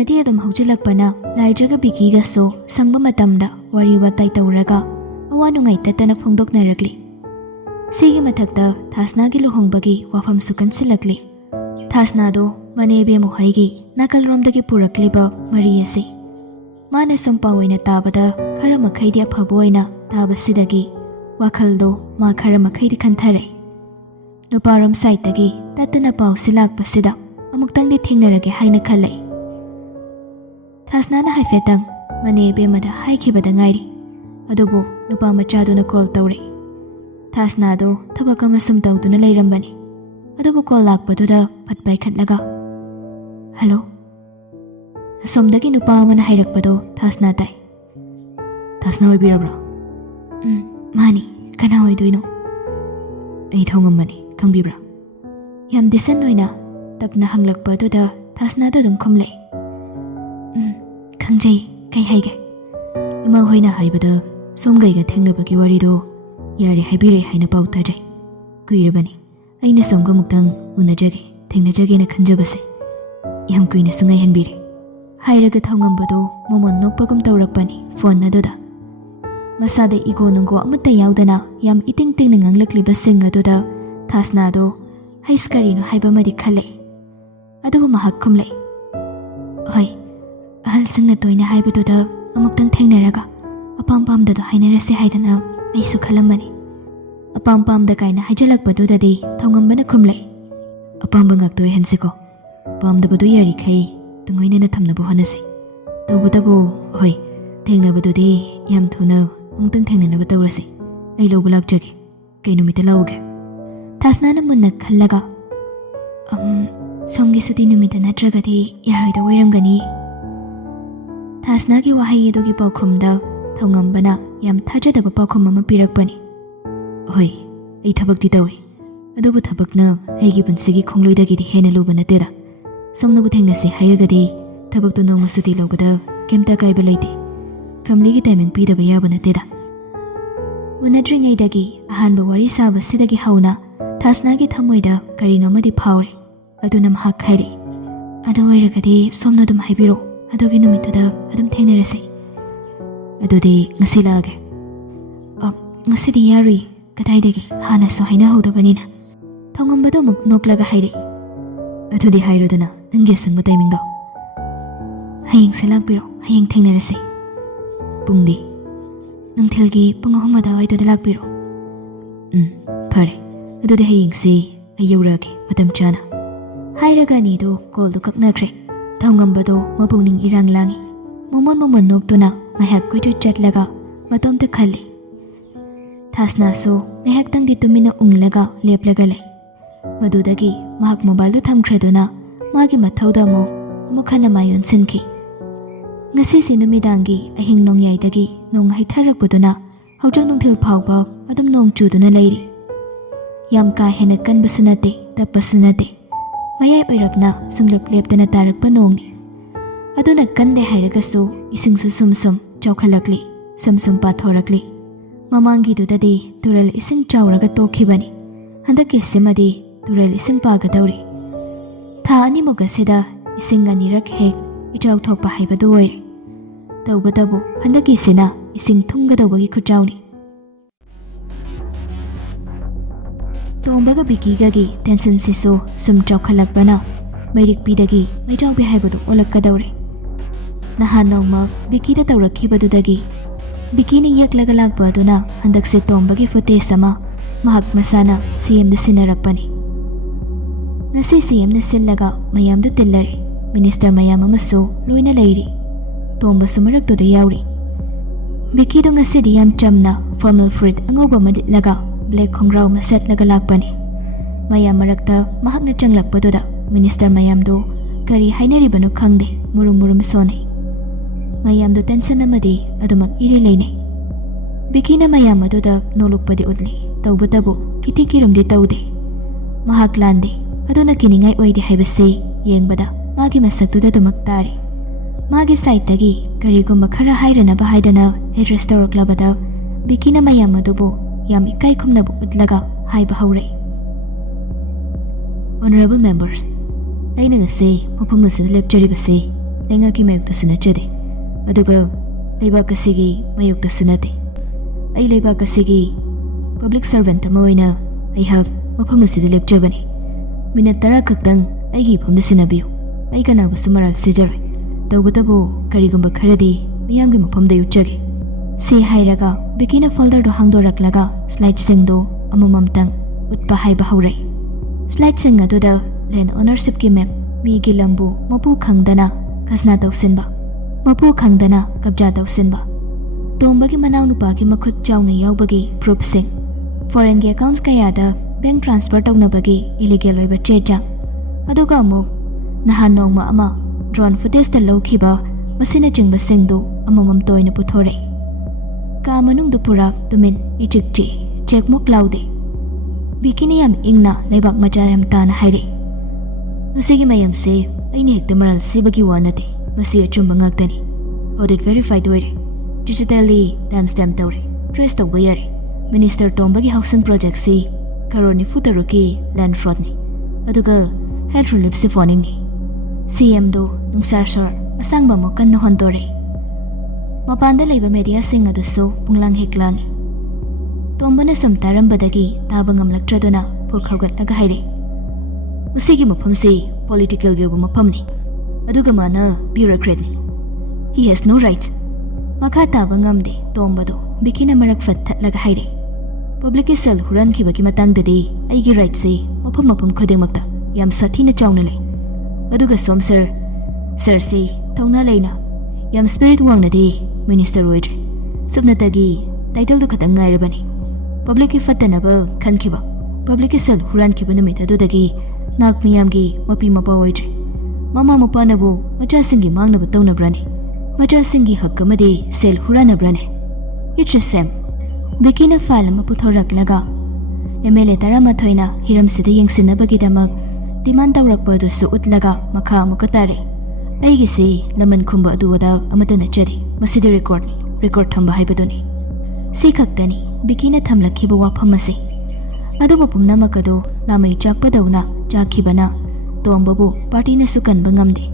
ꯌꯥꯝꯅꯗꯤ ꯑꯗꯨꯝ ꯍꯧꯖꯤꯜꯂꯛꯄꯅ ꯂꯥꯏꯖꯒ ꯕꯤꯀꯤꯒꯁꯨ ꯁꯪꯕ ꯃꯇꯝꯗ ꯋꯥꯔꯤ ꯋꯥꯇꯥꯏ ꯇꯧꯔꯒ ꯑꯋꯥ ꯅꯨꯡꯉꯥꯏ ꯇꯠꯇꯅ ꯐꯣꯡꯗꯣꯛꯅꯔꯛꯂꯤ꯫ ꯁꯤꯒꯤ ꯃꯊꯛꯇ ꯊꯥꯁꯅꯥꯒꯤ ꯂꯨꯍꯣꯡꯕꯒꯤ ꯋꯥꯐꯝꯁꯨ ꯀꯟꯁꯤꯜꯂꯛꯂꯤ꯫ ꯊꯥꯁꯅꯥꯗꯣ ꯃꯅꯦꯕꯦꯝꯃꯨꯍꯣꯏꯒꯤ ꯅꯥꯀꯜꯔꯣꯝꯗꯒꯤ ꯄꯨꯔꯛꯂꯤꯕ ꯃꯔꯤ ꯑꯁꯤ ꯃꯥꯅ ꯁꯨꯝ ꯄꯥꯎ ꯑꯣꯏꯅ ꯇꯥꯕꯗ ꯈꯔ ꯃꯈꯩꯗꯤ ꯑꯐꯕ ꯑꯣꯏꯅ ꯇꯥꯕꯁꯤꯗꯒꯤ ꯋꯥꯈꯜꯗꯣ ꯃꯥ ꯈꯔ ꯃꯈꯩꯗꯤ ꯈꯟꯊꯔꯦ꯫ ꯅꯨꯄꯥꯔꯣꯝ ꯁꯥꯏꯠꯇꯒꯤ ꯇꯠꯇꯅ ꯄꯥꯎꯁꯤ ꯂꯥꯛꯄꯁꯤꯗ ꯑꯃꯨꯛꯇꯪꯗꯤ ꯊꯦꯡꯅꯔꯒꯦ ꯍꯥꯏꯅ ꯈꯜꯂꯛꯏ꯫ ꯊꯥꯁꯅꯥꯅ ꯍꯥꯏꯐꯦꯠꯇꯪ ꯃꯅꯦꯕꯦꯝꯃꯗ ꯍꯥꯏꯈꯤꯕꯗ ꯉꯥꯏꯔꯤ꯫ ꯑꯗꯨꯕꯨ ꯅꯨꯄꯥ ꯃꯆꯥꯗꯨꯅ ꯀꯣꯜ ꯇꯧꯔꯛꯏ꯫ ꯊꯥꯁꯅꯥꯗꯣ ꯊꯕꯛ ꯑꯃ ꯁꯨꯝ ꯇꯧꯗꯨꯅ ꯂꯩꯔꯝꯕꯅꯤ꯫ ꯑꯗꯨꯕꯨ ꯀꯣꯜ ꯂꯥꯛꯄꯗꯨꯗ ꯐꯠ ꯄꯥꯏꯈꯠꯂꯒ ꯍꯜꯂꯣ, ꯑꯁꯣꯝꯗꯒꯤ ꯅꯨꯄꯥ ꯑꯃꯅ ꯍꯥꯏꯔꯛꯄꯗꯣ ꯊꯥꯁꯅꯥ ꯇꯥꯏ꯫ ꯊꯥꯁꯅꯥ ꯑꯣꯏꯕꯤꯔꯕ꯭ꯔꯣ? ꯃꯥꯅꯤ, ꯀꯅꯥ ꯑꯣꯏꯗꯣꯏꯅꯣ? ꯑꯩ ꯊꯧꯉꯝꯕꯅꯤ, ꯈꯪꯕꯤꯕ꯭ꯔꯥ? ꯌꯥꯝ ꯗꯤꯁꯦꯟ ꯑꯣꯏꯅ ꯇꯞꯅ ꯍꯪꯂꯛꯄ ꯑꯗꯨꯗ ꯊꯥꯁꯅꯥꯗꯣ ꯑꯗꯨꯝ ꯈꯨꯝꯂꯛꯏ꯫ ꯈꯪꯖꯩ, ꯀꯩ ꯍꯥꯏꯒꯦ? ꯏꯃꯥ ꯍꯣꯏꯅ ꯍꯥꯏꯕꯗ ꯁꯣꯝꯒꯩꯒ ꯊꯦꯡꯅꯕꯒꯤ ꯋꯥꯔꯤꯗꯣ ꯌꯥꯔꯦ ꯍꯥꯏꯕꯤꯔꯛꯑꯦ ꯍꯥꯏꯅ ꯄꯥꯎ ꯇꯥꯖꯩ꯫ ꯀꯨꯏꯔꯕꯅꯤ ꯑꯩꯅ ꯁꯣꯝꯒ ꯑꯃꯨꯛꯇꯪ ꯎꯅꯖꯒꯦ, ꯊꯦꯡꯅꯖꯒꯦꯅ ꯈꯟꯖꯕꯁꯦ꯫ ꯌꯥꯝ ꯀꯨꯏꯅꯁꯨ ꯉꯥꯏꯍꯟꯕꯤꯔꯦ ꯍꯥꯏꯔꯒ ꯊꯧꯉꯝꯕꯗꯣ ꯃꯣꯃꯣꯟ ꯅꯣꯛꯄꯒꯨꯝ ꯇꯧꯔꯛꯄꯅꯤ ꯐꯣꯟ ꯑꯗꯨꯗ꯫ ꯃꯁꯥꯗ ꯏꯒꯣ ꯅꯨꯡꯒꯣ ꯑꯃꯠꯇ ꯌꯥꯎꯗꯅ ꯌꯥꯝ ꯏꯇꯤꯡ ꯇꯤꯡꯅ ꯉꯥꯡꯂꯛꯂꯤꯕꯁꯤꯡ ꯑꯗꯨꯗ ꯊꯥꯁꯅꯥꯗꯣ ꯍꯩꯁ ꯀꯔꯤꯅꯣ ꯍꯥꯏꯕ ꯑꯃꯗꯤ ꯈꯜꯂꯛꯏ꯫ ꯑꯗꯨꯕꯨ ꯃꯍꯥꯛ ꯈꯨꯝꯂꯛꯏ꯫ ꯍꯣꯏ, ꯑꯍꯜꯁꯤꯡꯅ ꯇꯣꯏꯅ ꯍꯥꯏꯕꯗꯨꯗ ꯑꯃꯨꯛꯇꯪ ꯊꯦꯡꯅꯔꯒ ꯑꯄꯥꯝ ꯄꯥꯝꯗꯗꯣ ꯍꯥꯏꯅꯔꯁꯦ ꯍꯥꯏꯗꯅ ꯑꯩꯁꯨ ꯈꯜꯂꯝꯕꯅꯤ꯫ ꯑꯄꯥꯝ ꯄꯥꯝꯗ ꯀꯥꯏꯅ ꯍꯥꯏꯖꯤꯜꯂꯛꯄꯗꯨꯗꯗꯤ ꯊꯧꯉꯝꯕꯅ ꯈꯨꯝꯂꯛꯏ꯫ ꯑꯄꯥꯝꯕ ꯉꯥꯛꯇ ꯑꯣꯏꯍꯟꯁꯤꯀꯣ, ꯄꯥꯝꯗꯕꯗꯨ ꯌꯥꯔꯤꯈꯩ ꯇꯨꯡꯑꯣꯏꯅꯅ ꯊꯝꯅꯕ ꯍꯣꯠꯅꯁꯤ꯫ ꯇꯧꯕꯇꯕꯨ ꯍꯣꯏ, ꯊꯦꯡꯅꯕꯗꯨꯗꯤ ꯌꯥꯝ ꯊꯨꯅ ꯑꯃꯨꯛꯇꯪ ꯊꯦꯡꯅꯅꯕ ꯇꯧꯔꯁꯤ꯫ ꯑꯩ ꯂꯧꯕ ꯂꯥꯛꯆꯒꯦ꯫ ꯀꯩ ꯅꯨꯃꯤꯠꯇ ꯂꯥꯛꯎꯒꯦ? ꯊꯥꯁꯅꯥꯅ ꯃꯨꯟꯅ ꯈꯜꯂꯒ ꯁꯣꯝꯒꯤ ꯁꯨꯇꯤ ꯅꯨꯃꯤꯠꯇ ꯅꯠꯇ꯭ꯔꯒꯗꯤ ꯌꯥꯔꯣꯏꯗ ꯑꯣꯏꯔꯝꯒꯅꯤ꯫ ꯊꯥꯁꯅꯥꯒꯤ ꯋꯥꯍꯩ ꯑꯗꯨꯒꯤ ꯄꯥꯎꯈꯨꯝꯗ ꯊꯧꯉꯝꯕꯅ ꯌꯥꯝ ꯊꯥꯖꯗꯕ ꯄꯥꯎꯈꯨꯝ ꯑꯃ ꯄꯤꯔꯛꯄꯅꯤ꯫ ꯍꯣꯏ, ꯑꯩ ꯊꯕꯛꯇꯤ ꯇꯧꯏ, ꯑꯗꯨꯕꯨ ꯊꯕꯛꯅ ꯑꯩꯒꯤ ꯄꯨꯟꯁꯤꯒꯤ ꯈꯣꯡꯂꯣꯏꯗꯒꯤꯗꯤ ꯍꯦꯟꯅ ꯂꯨꯕ ꯅꯠꯇꯦꯗ꯫ ꯁꯣꯝꯅꯕꯨ ꯊꯦꯡꯅꯁꯤ ꯍꯥꯏꯔꯒꯗꯤ ꯊꯕꯛꯇꯣ ꯅꯣꯡꯃ ꯁꯨꯇꯤ ꯂꯧꯕꯗ ꯀꯩꯝꯇ ꯑꯀꯥꯏꯕ ꯂꯩꯇꯦ꯫ ꯐꯦꯃꯤꯂꯤꯒꯤ ꯇꯥꯏꯃꯤꯡ ꯄꯤꯗꯕ ꯌꯥꯕ ꯅꯠꯇꯦꯗ꯫ ꯎꯅꯗ꯭ꯔꯤꯉꯩꯗꯒꯤ ꯑꯍꯥꯟꯕ ꯋꯥꯔꯤ ꯁꯥꯕꯁꯤꯗꯒꯤ ꯍꯧꯅ ꯊꯥꯁꯅꯥꯒꯤ ꯊꯃꯣꯏꯗ ꯀꯔꯤꯅꯣꯃꯗꯤ ꯐꯥꯎꯔꯦ꯫ ꯑꯗꯨꯅ ꯃꯍꯥꯛ ꯍꯥꯏꯔꯛꯏ꯫ ꯑꯗꯨ ꯑꯣꯏꯔꯒꯗꯤ ꯁꯣꯝꯅ ꯑꯗꯨꯝ ꯍꯥꯏꯕꯤꯔꯛꯑꯣ, ꯑꯗꯨꯒꯤ ꯅꯨꯃꯤꯠꯇꯨꯗ ꯑꯗꯨꯝ ꯊꯦꯡꯅꯔꯁꯤ꯫ ꯑꯗꯨꯗꯤ ꯉꯁꯤ ꯂꯥꯛꯑꯒꯦ? ꯉꯁꯤꯗꯤ ꯌꯥꯔꯨꯏ, ꯀꯗꯥꯏꯗꯒꯤ ꯍꯥꯟꯅꯁꯨ ꯍꯥꯏꯅꯍꯧꯗꯕꯅꯤꯅ꯫ ꯊꯧꯉꯝꯕꯗꯣ ꯑꯃꯨꯛ ꯅꯣꯛꯂꯒ ꯍꯥꯏꯔꯛꯏ꯫ ꯑꯗꯨꯗꯤ ꯍꯥꯏꯔꯨꯗꯅ ꯅꯪꯒꯤ ꯑꯁꯪꯕ ꯇꯥꯏꯃꯤꯡꯗꯣ꯫ ꯍꯌꯦꯡꯁꯦ ꯂꯥꯛꯄꯤꯔꯣ, ꯍꯌꯦꯡ ꯊꯦꯡꯅꯔꯁꯤ꯫ ꯄꯨꯡꯗꯤ? ꯅꯨꯡꯊꯤꯜꯒꯤ ꯄꯨꯡ 3 ꯑꯗꯨꯋꯥꯏꯗꯨꯗ ꯂꯥꯛꯄꯤꯔꯣ꯫ ꯐꯔꯦ, ꯑꯗꯨꯗꯤ ꯍꯌꯦꯡꯁꯤ ꯑꯩ ꯌꯧꯔꯛꯑꯒꯦ ꯃꯇꯝ ꯆꯥꯅ ꯍꯥꯏꯔꯒ ꯑꯅꯤꯗꯣ ꯀꯣꯜꯗꯨ ꯀꯛꯅꯈ꯭ꯔꯦ꯫ ꯊꯧꯉꯝꯕꯗꯣ ꯃꯄꯨꯛꯅꯤꯡ ꯏꯔꯥꯡ ꯂꯥꯡꯉꯤ꯫ ꯃꯣꯃꯣꯟ ꯅꯣꯛꯇꯨꯅ ꯉꯥꯏꯍꯥꯛ ꯀꯣꯏꯆꯠ ꯆꯠꯂꯒ ꯃꯇꯣꯝꯇ ꯈꯜꯂꯤ꯫ ꯊꯥꯁꯅꯥꯁꯨ ꯉꯥꯏꯍꯥꯛꯇꯪꯗꯤ ꯇꯨꯃꯤꯟꯅ ꯎꯪꯂꯒ ꯂꯦꯞꯂꯒ ꯂꯩ꯫ ꯃꯗꯨꯗꯒꯤ ꯃꯍꯥꯛ ꯃꯣꯕꯥꯏꯜꯗꯨ ꯊꯝꯈ꯭ꯔꯗꯨꯅ ꯃꯥꯒꯤ ꯃꯊꯧꯗ ꯑꯃꯨꯛ ꯍꯟꯅ ꯃꯥꯏ ꯑꯣꯟꯁꯤꯟꯈꯤ꯫ ꯉꯁꯤꯁꯤ ꯅꯨꯃꯤꯗꯥꯡꯒꯤ ꯑꯍꯤꯡ ꯅꯣꯡꯌꯥꯏꯗꯒꯤ ꯅꯣꯡ ꯍꯩꯊꯔꯛꯄꯗꯨꯅ ꯍꯧꯖꯤꯛ ꯅꯨꯡꯊꯤꯜ ꯐꯥꯎꯕ ꯑꯗꯨꯝ ꯅꯣꯡ ꯆꯨꯗꯨꯅ ꯂꯩꯔꯤ꯫ ꯌꯥꯝ ꯀꯥ ꯍꯦꯟꯅ ꯀꯟꯕꯁꯨ ꯅꯠꯇꯦ, ꯇꯞꯄꯁꯨ ꯅꯠꯇꯦ, ꯃꯌꯥꯏ ꯑꯣꯏꯔꯞꯅ ꯁꯨꯡꯂꯦꯞ ꯂꯦꯞꯇꯅ ꯇꯥꯔꯛꯄ ꯅꯣꯡꯅꯤ꯫ ꯑꯗꯨꯅ ꯀꯟꯗꯦ ꯍꯥꯏꯔꯒꯁꯨ ꯏꯁꯤꯡꯁꯨ ꯁꯨꯝ ꯆꯥꯎꯈꯠꯂꯛꯂꯤ, ꯁꯨꯝ ꯄꯥꯊꯣꯔꯛꯂꯤ꯫ ꯃꯃꯥꯡꯒꯤꯗꯨꯗꯗꯤ ꯇꯨꯔꯦꯜ ꯏꯁꯤꯡ ꯆꯥꯎꯔꯒ ꯇꯣꯛꯈꯤꯕꯅꯤ꯫ ꯍꯟꯗꯛꯀꯤꯁꯤꯃꯗꯤ ꯇꯨꯔꯦꯜ ꯏꯁꯤꯡ ꯄꯥꯒꯗꯧꯔꯤ꯫ ꯊꯥ ꯑꯅꯤꯃꯨꯛ ꯑꯁꯤꯗ ꯏꯁꯤꯡ ꯑꯅꯤꯔꯛ ꯍꯦꯛ ꯏꯆꯥꯎ ꯊꯣꯛꯄ ꯍꯥꯏꯕꯗꯨ ꯑꯣꯏꯔꯦ꯫ ꯇꯧꯕꯇꯕꯨ ꯍꯟꯗꯛꯀꯤꯁꯤꯅ ꯏꯁꯤꯡ ꯊꯨꯝꯒꯗꯧꯕꯒꯤ ꯈꯨꯆꯥꯎꯅꯤ꯫ ꯇꯣꯝꯕꯒ ꯕꯤꯀꯤꯒꯒꯤ ꯇꯦꯟꯁꯟꯁꯤꯁꯨ ꯁꯨꯝ ꯆꯥꯎꯈꯠꯂꯛꯄꯅ ꯃꯩꯔꯤꯛꯄꯤꯗꯒꯤ ꯃꯩꯖꯥꯎꯕꯤ ꯍꯥꯏꯕꯗꯨ ꯑꯣꯜꯂꯛꯀꯗꯧꯔꯦ꯫ ꯅꯍꯥꯟ ꯅꯣꯡꯃ ꯕꯤꯀꯤꯗ ꯇꯧꯔꯛꯈꯤꯕꯗꯨꯗꯒꯤ ꯕꯤꯀꯤꯅ ꯌꯦꯛꯂꯒ ꯂꯥꯛꯄ ꯑꯗꯨꯅ ꯍꯟꯗꯛꯁꯦ ꯇꯣꯝꯕꯒꯤ ꯐꯨꯇꯦꯖ ꯑꯃ ꯃꯍꯥꯛ ꯃꯁꯥꯅ CMꯗ ꯁꯤꯟꯅꯔꯛꯄꯅꯤ꯫ ꯉꯁꯤ CMꯅ ꯁꯤꯜꯂꯒ ꯃꯌꯥꯝꯗꯨ ꯇꯤꯜꯂꯔꯦ꯫ ಮಿನಿಸ್ಟರ್ ಮಯಾಮ ಅಮಸು ಲೋಯ್ನ ಲೈರಿ ತೋಂಬಸು ಮರಕ್ತುದ ಯಾವ್ರಿ ಬಿಕಿದು ngasidi yam chamna formal fruit angauba maditlaga black khongrau ma setlaga lakpani mayam marakta mahakna changlakpaduda minister mayamdu kari hainaribanu khangde murum sonai mayamdu tension amadi adumak iri leinai bikina mayam aduda nolukpadi udli tawbatabu kiti kirumdi tawde mahak lande aduna kiningai oide haibase yengbada magi masaktuda dumak tari magi side tagi karigumba khara hairanaba haidana address tawraklabada bikina mayam adubu yam ikai khumnabu udlaga haiba haurai. Honorable members, aina ngasi mafam ngasida lepcharibase ꯂꯩꯉꯥꯛꯀꯤ ꯃꯥꯌꯣꯛꯇꯁꯨ ꯅꯠꯆꯗꯦ ꯑꯗꯨꯒ ꯂꯩꯕꯥꯛ ꯑꯁꯤꯒꯤ ꯃꯥꯌꯣꯛꯇꯁꯨ ꯅꯠꯇꯦ ꯑꯩ ꯂꯩꯕꯥꯛ ꯑꯁꯤꯒꯤ public ꯁꯔꯚꯦꯟꯠ ꯑꯃ ꯑꯣꯏꯅ ꯑꯩꯍꯥꯛ ꯃꯐꯝ ꯑꯁꯤꯗ ꯂꯦꯞꯆꯕꯅꯤ ꯃꯤꯅꯠ 10 ꯈꯛꯇꯪ ꯑꯩꯒꯤ ꯏꯐꯝꯗ ꯁꯤꯟꯅꯕꯤꯌꯨ ꯑꯩ ꯀꯅꯥꯕꯨꯁꯨ ꯃꯔꯥꯜ ꯁꯤꯖꯔꯣꯏ ꯇꯧꯕꯇꯕꯨ ꯀꯔꯤꯒꯨꯝꯕ ꯈꯔꯗꯤ ꯃꯤꯌꯥꯝꯒꯤ ꯃꯐꯝꯗ ꯎꯠꯆꯒꯦ ꯁꯤ ꯍꯥꯏꯔꯒ ꯕꯤꯀꯤꯅ ꯐꯣꯜꯗꯔꯗꯣ ꯍꯥꯡꯗꯣꯔꯛꯂꯒ ꯁ꯭ꯂꯥꯏꯗꯁꯤꯡꯗꯣ ꯑꯃꯃꯝꯇꯪ ꯎꯠꯄ ꯍꯥꯏꯕ ꯍꯧꯔꯛꯏ ꯁ꯭ꯂꯥꯏꯗꯁꯤꯡ ꯑꯗꯨꯗ ꯂꯦꯟ ꯑꯣꯅꯔꯁꯤꯞꯀꯤ ꯃꯦꯞ ꯃꯤꯒꯤ ꯂꯝꯕꯨ ꯃꯄꯨ ꯈꯪꯗꯅ ꯈꯖꯅꯥ ꯇꯧꯁꯤꯟꯕ ꯃꯄꯨ ꯈꯪꯗꯅ ꯀब्ꯖꯥ ꯇꯧꯁꯤꯟꯕ ꯇꯣꯝꯕꯒꯤ ꯃꯅꯥꯎꯅꯨꯄꯥꯒꯤ ꯃꯈꯨꯠ ꯆꯥꯎꯅ ꯌꯥꯎꯕꯒꯤ ꯄ꯭ꯔꯨꯐꯁꯤꯡ ꯐꯣꯔꯦꯟꯒꯤ ꯑꯦꯀꯥꯎꯟꯠꯁ ꯀꯌꯥꯗ ꯕꯦꯡꯛ ꯇ꯭ꯔꯥꯟꯁꯐꯔ ꯇꯧꯅꯕꯒꯤ ꯏꯂꯤꯒꯦꯜ ꯑꯣꯏꯕ ꯆꯦ ꯆꯥꯡ ꯑꯗꯨꯒ ꯑꯃꯨꯛ ꯅꯍꯥꯟ ꯅꯣꯡꯃ ꯑꯃ ꯗ꯭ꯔꯣꯟ ꯐꯨꯇꯦꯖꯇ ꯂꯧꯈꯤꯕ ꯃꯁꯤꯅꯆꯤꯡꯕꯁꯤꯡꯗꯨ ꯑꯃꯃꯝꯇ ꯑꯣꯏꯅ ꯄꯨꯊꯣꯔꯛꯏ ꯀꯥ ꯃꯅꯨꯡꯗ ꯄꯨꯔꯥ ꯇꯨꯃꯤꯟ ꯏꯆꯤꯛ ꯆꯤꯛꯏ ꯆꯦꯛꯃꯨꯛ ꯂꯥꯎꯗꯦ ꯕꯤꯀꯤꯅ ꯌꯥꯝ ꯏꯪꯅ ꯂꯩꯕꯥꯛ ꯃꯆꯥ ꯌꯥꯝ ꯇꯥꯅ ꯍꯥꯏꯔꯛꯏ ꯃꯁꯤꯒꯤ ꯃꯌꯥꯝꯁꯦ ꯑꯩꯅ ꯍꯦꯛꯇ ꯃꯔꯥꯜ ꯁꯤꯕꯒꯤ ꯋꯥ ꯅꯠꯇꯦ ꯃꯁꯤ ꯑꯆꯨꯝꯕ ꯉꯥꯛꯇꯅꯤ ꯑꯣꯗꯤꯠ ꯚꯦꯔꯤꯐꯥꯏꯗ ꯑꯣꯏꯔꯦ ꯗꯤꯖꯤꯇꯦꯜꯂꯤ ꯇꯥꯏꯝ ꯁ꯭ꯇꯦꯝꯞ ꯇꯧꯔꯦ ꯇ꯭ꯔꯦꯁ ꯇꯧꯕ ꯌꯥꯔꯦ ꯃꯤꯅꯤꯁꯇꯔ ꯇꯣꯝꯕꯒꯤ ꯍꯥꯎꯁꯤꯡ ꯄ꯭ꯔꯣꯖꯦꯛꯁꯤ ꯀꯔꯣꯔ 94ꯀꯤ ꯂꯦꯟ ꯐ꯭ꯔꯣꯗꯅꯤ ꯑꯗꯨꯒ ꯍꯦꯜꯊ ꯔꯤꯂꯤꯐ ꯁꯤꯐꯣꯅꯤꯡꯅꯤ CMꯗꯣ ꯅꯨꯡꯁꯥꯔ ꯁꯣꯔ ꯑꯁꯥꯡꯕ ꯑꯃꯨꯛ ꯀꯟꯅ ꯍꯣꯟꯗꯣꯔꯛꯏ ꯃꯄꯥꯟꯗ ꯂꯩꯕ ꯃꯦꯗꯤꯌꯥꯁꯤꯡ ꯑꯗꯨꯁꯨ ꯄꯨꯡꯂꯥꯡ ꯍꯦꯛ ꯂꯥꯡꯏ ꯇꯣꯝꯕꯅ ꯁꯨꯝ ꯇꯥꯔꯝꯕꯗꯒꯤ ꯇꯥꯕ ꯉꯝꯂꯛꯇ꯭ꯔꯗꯨꯅ ꯄꯨꯛ ꯍꯧꯒꯠꯂꯒ ꯍꯥꯏꯔꯛꯏ ꯃꯁꯤꯒꯤ ꯃꯐꯝꯁꯤ ꯄꯣꯂꯤꯇꯤꯀꯦꯜꯒꯤ ꯑꯣꯏꯕ ꯃꯐꯝꯅꯤ ꯑꯗꯨꯒ ꯃꯥꯅ ꯕ꯭ꯌꯨꯔꯣꯀ꯭ꯔꯦꯠꯅꯤ ꯍꯤ ꯍꯦꯁ ꯅꯣ ꯔꯥꯏꯠ ꯃꯈꯥ ꯇꯥꯕ ꯉꯝꯗꯦ ꯇꯣꯝꯕꯗꯣ ꯕꯤꯀꯤꯅ ꯃꯔꯛ ꯐꯠꯊꯠꯂꯒ ꯍꯥꯏꯔꯛꯏ ꯄꯕ꯭ꯂꯤꯛꯀꯤ ꯁꯦꯜ ꯍꯨꯔꯥꯟꯈꯤꯕꯒꯤ ꯃꯇꯥꯡꯗꯗꯤ ꯑꯩꯒꯤ ꯔꯥꯏꯠꯁꯤ ꯃꯐꯝ ꯈꯨꯗꯤꯡꯃꯛꯇ ꯌꯥꯝ ꯁꯥꯊꯤꯅ ꯆꯥꯎꯅ ꯂꯩ ꯑꯗꯨꯒ ꯁꯣꯝ ꯁꯔꯁꯤ ꯊꯧꯅꯥ ꯂꯩꯅ ꯌꯥꯝ ꯁ꯭ꯄꯤꯔꯤꯠ ꯋꯥꯡꯅꯗꯤ ꯃꯤꯅꯤꯁꯇꯔ ꯑꯣꯏꯗ꯭ꯔꯦ ꯁꯨꯞꯅꯇꯒꯤ ꯇꯥꯏꯇꯜꯗꯨ ꯈꯛꯇꯪ ꯉꯥꯏꯔꯕꯅꯤ ꯄꯕ꯭ꯂꯤꯛꯀꯤ ꯐꯠꯇꯅꯕ ꯈꯟꯈꯤꯕ ꯄꯕ꯭ꯂꯤꯛꯀꯤ ꯁꯦꯜ ꯍꯨꯔꯥꯟꯈꯤꯕ ꯅꯨꯃꯤꯠ ꯑꯗꯨꯗꯒꯤ ꯅꯥꯛ ꯃꯤꯌꯥꯝꯒꯤ ꯃꯄꯤ ꯃꯄꯥ ꯑꯣꯏꯗ꯭ꯔꯦ ꯃꯃꯥ ꯃꯄꯥꯅꯕꯨ ꯃꯆꯥꯁꯤꯡꯒꯤ ꯃꯥꯡꯅꯕ ꯇꯧꯅꯕ꯭ꯔꯅꯤ ꯃꯆꯥꯁꯤꯡꯒꯤ ꯍꯛ ꯑꯃꯗꯤ ꯁꯦꯜ ꯍꯨꯔꯥꯟꯅꯕ꯭ꯔꯅꯤ ꯏꯠꯁ ꯑ ꯁꯦꯝ ꯕꯤꯀꯤꯅ ꯐꯥꯏꯜ ꯑꯃ ꯄꯨꯊꯣꯔꯛꯂꯒ MLA 13ꯅ ꯍꯤꯔꯝꯁꯤꯗ ꯌꯦꯡꯁꯤꯟꯅꯕꯒꯤꯗꯃꯛ ꯗꯤꯃꯥꯟ ꯇꯧꯔꯛꯄ ꯑꯗꯨꯁꯨ ꯎꯠꯂꯒ ꯃꯈꯥ ꯑꯃꯨꯛꯀ ꯇꯥꯔꯦ ꯑꯩꯒꯤꯁꯤ ꯂꯃꯟ ꯈꯨꯝꯕ ꯑꯗꯨ ꯑꯗꯥ ꯑꯃꯠꯇ ꯅꯠꯆꯗꯦ ꯃꯁꯤꯗꯤ ꯔꯦꯀꯣꯔꯗ ꯊꯝꯕ ꯍꯥꯏꯕꯗꯨꯅꯤ ꯁꯤ ꯈꯛꯇꯅꯤ ꯕꯤꯀꯤꯅ ꯊꯝꯂꯛꯈꯤꯕ ꯋꯥꯐꯝ ꯑꯁꯤ ꯑꯗꯨꯕꯨ ꯄꯨꯝꯅꯃꯛ ꯑꯗꯨ ꯂꯥꯃꯩ ꯆꯥꯛꯄꯗꯧꯅ ꯆꯥꯛꯈꯤꯕꯅ ꯇꯣꯝꯕꯕꯨ ꯄꯥꯔꯇꯤꯅꯁꯨ ꯀꯟꯕ ꯉꯝꯗꯦ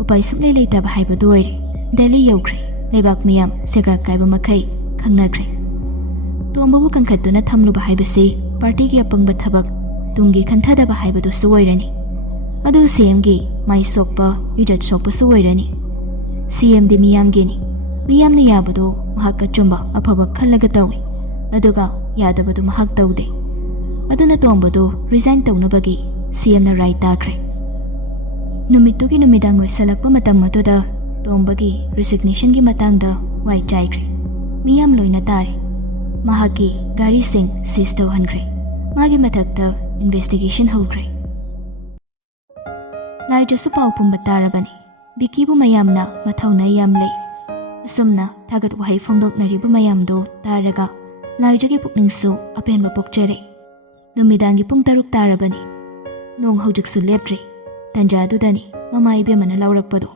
ꯎꯄꯥꯏ ꯁꯨꯡꯂꯩ ꯂꯩꯇꯕ ꯍꯥꯏꯕꯗꯨ ꯑꯣꯏꯔꯦ ꯗꯦꯜꯂꯤ ꯌꯧꯈ꯭ꯔꯦ ꯂꯩꯕꯥꯛ ꯃꯤꯌꯥꯝ ꯁꯦꯒ꯭ꯔꯥꯛ ꯀꯥꯏꯕ ꯃꯈꯩ ꯈꯪꯅꯈ꯭ꯔꯦ ꯇꯣꯝꯕꯕꯨ ꯀꯟꯈꯠꯇꯨꯅ ꯊꯝꯂꯨꯕ ꯍꯥꯏꯕꯁꯤ ꯄꯥꯔꯇꯤꯒꯤ ꯑꯄꯪꯕ ꯊꯕꯛ ꯇꯨꯡꯒꯤ ꯈꯟꯊꯗꯕ ꯍꯥꯏꯕꯗꯨꯁꯨ ꯑꯣꯏꯔꯅꯤ ꯑꯗꯨ CMꯒꯤ ꯃꯥꯏ ꯁꯣꯛꯄ ꯏꯖꯠ ꯁꯣꯛꯄꯁꯨ ꯑꯣꯏꯔꯅꯤ CMꯗꯤ ꯃꯤꯌꯥꯝꯒꯤꯅꯤ ꯃꯤꯌꯥꯝꯅ ꯌꯥꯕꯗꯣ ꯃꯍꯥꯛ ꯑꯆꯨꯝꯕ ꯑꯐꯕ ꯈꯜꯂꯒ ꯇꯧꯏ ꯑꯗꯨꯒ ꯌꯥꯗꯕꯗꯨ ꯃꯍꯥꯛ ꯇꯧꯗꯦ ꯑꯗꯨꯅ ꯇꯣꯝꯕꯗꯨ ꯔꯤꯖꯥꯏꯟ ꯇꯧꯅꯕꯒꯤ CMꯅ ꯔꯥꯏꯠ ꯇꯥꯈ꯭ꯔꯦ ꯅꯨꯃꯤꯠꯇꯨꯒꯤ ꯅꯨꯃꯤꯗꯥꯡ ꯑꯣꯏꯁꯜꯂꯛꯄ ꯃꯇꯝ ꯑꯗꯨꯗ ꯇꯣꯝꯕꯒꯤ ꯔꯤꯁꯤꯒꯅꯦꯁꯟꯒꯤ ꯃꯇꯥꯡꯗ ꯋꯥꯏ ꯆꯥꯏꯈ꯭ꯔꯦ ꯃꯤꯌꯥꯝ ꯂꯣꯏꯅ ꯇꯥꯔꯦ ꯃꯍꯥꯛꯀꯤ ꯒꯥꯔꯤꯁꯤꯡ ꯁꯤꯖ ꯇꯧꯍꯟꯈ꯭ꯔꯦ ꯃꯥꯒꯤ ꯃꯊꯛꯇ ꯏꯟꯚꯦꯁꯇꯤꯒꯦꯁꯟ ꯍꯧꯈ꯭ꯔꯦ ꯂꯥꯏꯖꯁꯨ ꯄꯥꯎ ꯄꯨꯝꯕ ꯇꯥꯔꯕꯅꯤ ꯕꯤꯀꯤꯕꯨ ꯃꯌꯥꯝꯅ ꯃꯊꯧꯅꯥ ꯌꯥꯝ ꯂꯩ ꯑꯁꯨꯝꯅ ꯊꯥꯒꯠ ꯋꯥꯍꯩ ꯐꯣꯡꯗꯣꯛꯅꯔꯤꯕ ꯃꯌꯥꯝꯗꯨ ꯇꯥꯔꯒ ꯂꯥꯏꯖꯒꯤ ꯄꯨꯛꯅꯤꯡꯁꯨ ꯑꯄꯦꯟꯕ ꯄꯣꯛꯆꯔꯦ ꯅꯨꯃꯤꯗꯥꯡꯒꯤ ꯄꯨꯡ 6 ꯇꯥꯔꯕꯅꯤ ꯅꯣꯡ ꯍꯧꯖꯤꯛꯁꯨ ꯂꯦꯞꯇ꯭ꯔꯤ ꯇꯟꯖꯥ ꯑꯗꯨꯗꯅꯤ ꯃꯃꯥ ꯏꯕꯦꯝꯃꯅ ꯂꯥꯎꯔꯛꯄꯗꯣ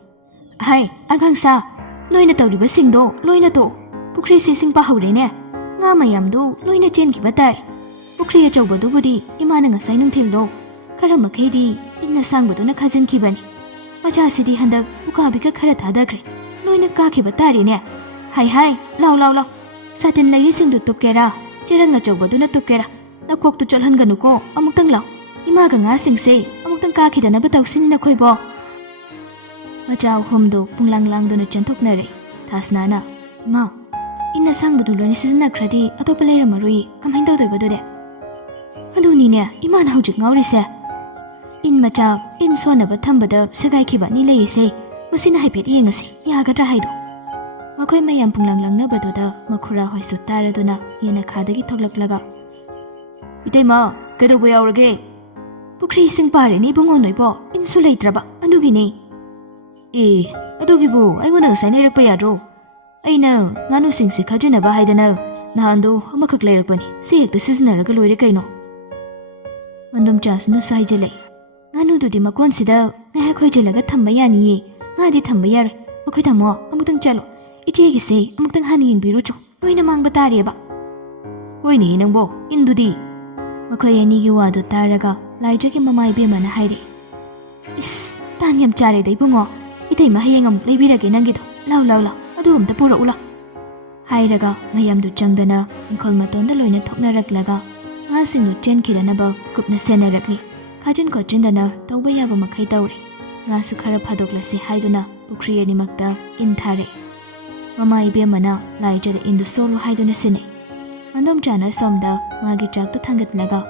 ꯍꯥꯏ ꯑꯉꯥꯡꯁꯥ ꯅꯣꯏꯅ ꯇꯧꯔꯤꯕꯁꯤꯡꯗꯣ ꯂꯣꯏꯅ ꯇꯣꯛ ꯄꯨꯈ꯭ꯔꯤꯁꯤ ꯏꯁꯤꯡ ꯄꯥꯍꯧꯔꯦꯅꯦ ꯉꯥ ꯃꯌꯥꯝꯗꯨ ꯂꯣꯏꯅ ꯆꯦꯟꯈꯤꯕ ꯇꯥꯔꯦ ꯄꯨꯈ꯭ꯔꯤ ꯑꯆꯧꯕꯗꯨꯕꯨꯗꯤ ꯏꯃꯥꯅ ꯉꯁꯥꯏ ꯅꯨꯡꯊꯤꯜꯗꯣ ꯈꯔ ꯃꯈꯩꯗꯤ ꯏꯟꯅ ꯁꯥꯡꯕꯗꯨꯅ ꯈꯥꯖꯤꯟꯈꯤꯕꯅꯤ ꯃꯆꯥꯁꯤꯗꯤ ꯍꯟꯗꯛ ꯎꯀꯥꯕꯤꯒ ꯈꯔ ꯊꯥꯗꯈ꯭ꯔꯦ ꯂꯣꯏꯅ ꯀꯥꯈꯤꯕ ꯇꯥꯔꯦꯅꯦ ꯍꯥꯏ ꯂꯥꯎ ꯁꯥꯇꯤꯟ ꯂꯩꯔꯤꯁꯤꯡꯗꯨ ꯇꯨꯞꯀꯦꯔꯥ ꯆꯦꯔꯪ ꯑꯆꯧꯕꯗꯨꯅ ꯇꯨꯞꯀꯦꯔꯥ ꯅꯀꯣꯛꯇꯨ ꯆꯣꯠꯍꯟꯒꯅꯨꯀꯣ ꯑꯃꯨꯛꯇꯪ ꯂꯥꯎ ꯏꯃꯥꯒ ꯉꯥꯁꯤꯡꯁꯦ ꯑꯃꯨꯛꯇꯪ ꯀꯥꯈꯤꯗꯅꯕ ꯇꯧꯁꯤꯅꯤ ꯅꯈꯣꯏꯕꯣ ꯃꯆꯥ ꯑꯍꯨꯝꯗꯨ ꯄꯨꯡꯂꯥꯡ ꯂꯥꯡꯗꯨꯅ ꯆꯦꯟꯊꯣꯛꯅꯔꯦ ꯊꯥꯁꯅꯥꯅ ꯏꯃꯥ ꯏꯟꯅ ꯁꯥꯡꯕꯗꯨ ꯂꯣꯏꯅ ꯁꯤꯖꯤꯟꯅꯈ꯭ꯔꯗꯤ ꯑꯇꯣꯞꯄ ꯂꯩꯔꯝꯃꯔꯣꯏ ꯀꯃꯥꯏꯅ ꯇꯧꯗꯣꯏꯕꯗꯨꯗꯤ ꯑꯗꯨꯅꯤꯅꯦ ꯏꯃꯥꯅ ꯍꯧꯖꯤꯛ ꯉꯥꯎꯔꯤꯁꯦ ꯏꯟ ꯃꯆꯥ ꯏꯟ ꯁꯣꯟꯅꯕ ꯊꯝꯕꯗ ꯁꯦꯒꯥꯏꯈꯤꯕ ꯑꯅꯤ ꯂꯩꯔꯤꯁꯦ ꯃꯁꯤꯅ ꯍꯥꯏꯐꯦꯠ ꯌꯦꯡꯉꯁꯤ ꯌꯥꯒꯗ꯭ꯔꯥ ꯍꯥꯏꯗꯣ ꯃꯈꯣꯏ ꯃꯌꯥꯝ ꯄꯨꯡꯂꯥꯡ ꯂꯥꯡꯅꯕꯗꯨꯗ ꯃꯈꯨꯔꯥ ꯍꯣꯏꯁꯨ ꯇꯥꯔꯗꯨꯅ ꯌꯦꯅꯈꯥꯗꯒꯤ ꯊꯣꯛꯂꯛꯂꯒ ꯏꯇꯩꯃ ꯀꯩꯗꯧꯕ ꯌꯥꯎꯔꯒꯦ ꯄꯨꯈ꯭ꯔꯤ ꯏꯁꯤꯡ ꯄꯥꯔꯦꯅꯦ ꯏꯕꯨꯡꯉꯣ ꯅꯣꯏꯕꯣ ꯏꯟꯁꯨ ꯂꯩꯇ꯭ꯔꯕ ꯑꯗꯨꯒꯤꯅꯦ ꯑꯗꯨꯒꯤꯕꯨ ꯑꯩꯉꯣꯟꯗ ꯉꯁꯥꯏ ꯂꯩꯔꯛꯄ ꯌꯥꯗ꯭ꯔꯣ ꯑꯩꯅ ꯉꯥꯅꯨꯁꯤꯡꯁꯦ ꯈꯥꯖꯤꯟꯅꯕ ꯍꯥꯏꯗꯅ ꯅꯍꯥꯟꯗꯣ ꯑꯃꯈꯛ ꯂꯩꯔꯛꯄꯅꯤ ꯁꯤ ꯍꯦꯛꯇ ꯁꯤꯖꯤꯟꯅꯔꯒ ꯂꯣꯏꯔꯦ ꯀꯩꯅꯣ ꯃꯟꯗꯣꯝꯆꯥꯁꯤꯅꯁꯨ ꯍꯥꯏꯖꯤꯜꯂꯛꯏ ꯉꯥꯅꯨꯗꯨꯗꯤ ꯃꯀꯣꯟꯁꯤꯗ ꯉꯥꯏꯍꯥꯛ ꯍꯣꯏꯖꯤꯜꯂꯒ ꯊꯝꯕ ꯌꯥꯅꯤꯌꯦ ꯉꯥꯗꯤ ꯊꯝꯕ ꯌꯥꯔꯣꯏ ꯃꯈꯣꯏ ꯊꯝꯃꯣ ꯑꯃꯨꯛꯇꯪ ꯆꯠꯂꯣ ꯏꯆꯦꯒꯤꯁꯦ ꯑꯃꯨꯛꯇꯪ ꯍꯥꯟꯅ ꯌꯦꯡꯕꯤꯔꯨꯆꯣ ꯂꯣꯏꯅ ꯃꯥꯡꯕ ꯇꯥꯔꯦꯕ ꯍꯣꯏꯅꯦ ꯅꯪꯕꯣ ꯏꯟꯗꯨꯗꯤ ꯃꯈꯣꯏ ꯑꯅꯤꯒꯤ ꯋꯥꯗꯨ ꯇꯥꯔꯒ ꯂꯥꯏꯖꯒꯤ ꯃꯃꯥ ꯏꯕꯦꯝꯃꯅ ꯍꯥꯏꯔꯛꯏ ꯏꯁ ꯇꯥꯟ ꯌꯥꯝ ꯆꯥꯔꯦꯗ ꯏꯕꯨꯡꯉꯣ ꯏꯇꯩꯃ ꯍꯌꯦꯡ ꯑꯃꯨꯛ ꯂꯩꯕꯤꯔꯒꯦ ꯅꯪꯒꯤꯗꯣ ꯂꯥꯎ ꯂꯥꯎ ꯂꯥꯎ ꯑꯗꯨ ꯑꯝꯇ ꯄꯨꯔꯛꯎ ꯂꯥꯎ ꯍꯥꯏꯔꯒ ꯃꯌꯥꯝꯗꯨ ꯆꯪꯗꯅ ꯏꯪꯈꯣꯜ ꯃꯇꯣꯟꯗ ꯂꯣꯏꯅ ꯊꯣꯛꯅꯔꯛꯂꯒ ꯉꯥꯁꯤꯡꯗꯨ ꯆꯦꯟꯈꯤꯗꯅꯕ ꯀꯨꯞꯅ ꯁꯦꯟꯅꯔꯛꯂꯤ ꯈꯥꯖꯤꯟ ꯈꯣꯠꯆꯤꯟꯗꯅ ꯇꯧꯕ ꯌꯥꯕ ꯃꯈꯩ ꯇꯧꯔꯦ ꯉꯥꯁꯨ ꯈꯔ ꯐꯥꯗꯣꯛꯂꯁꯤ ꯍꯥꯏꯗꯨꯅ ꯄꯨꯈ꯭ꯔꯤ ꯑꯅꯤꯃꯛꯇ ꯏꯟ ꯊꯥꯔꯦ ꯃꯃꯥ ꯏꯕꯦꯝꯃꯅ ꯂꯥꯏꯖꯗ ꯏꯟꯗꯨ ꯁꯣꯜꯂꯨ ꯍꯥꯏꯗꯨꯅ ꯁꯤꯟꯅꯩ ꯃꯟꯗꯣꯝꯆꯥꯅ ꯁꯣꯝꯗ ꯃꯥꯒꯤ ꯆꯥꯛꯇꯨ ꯊꯥꯡꯒꯠꯂꯒ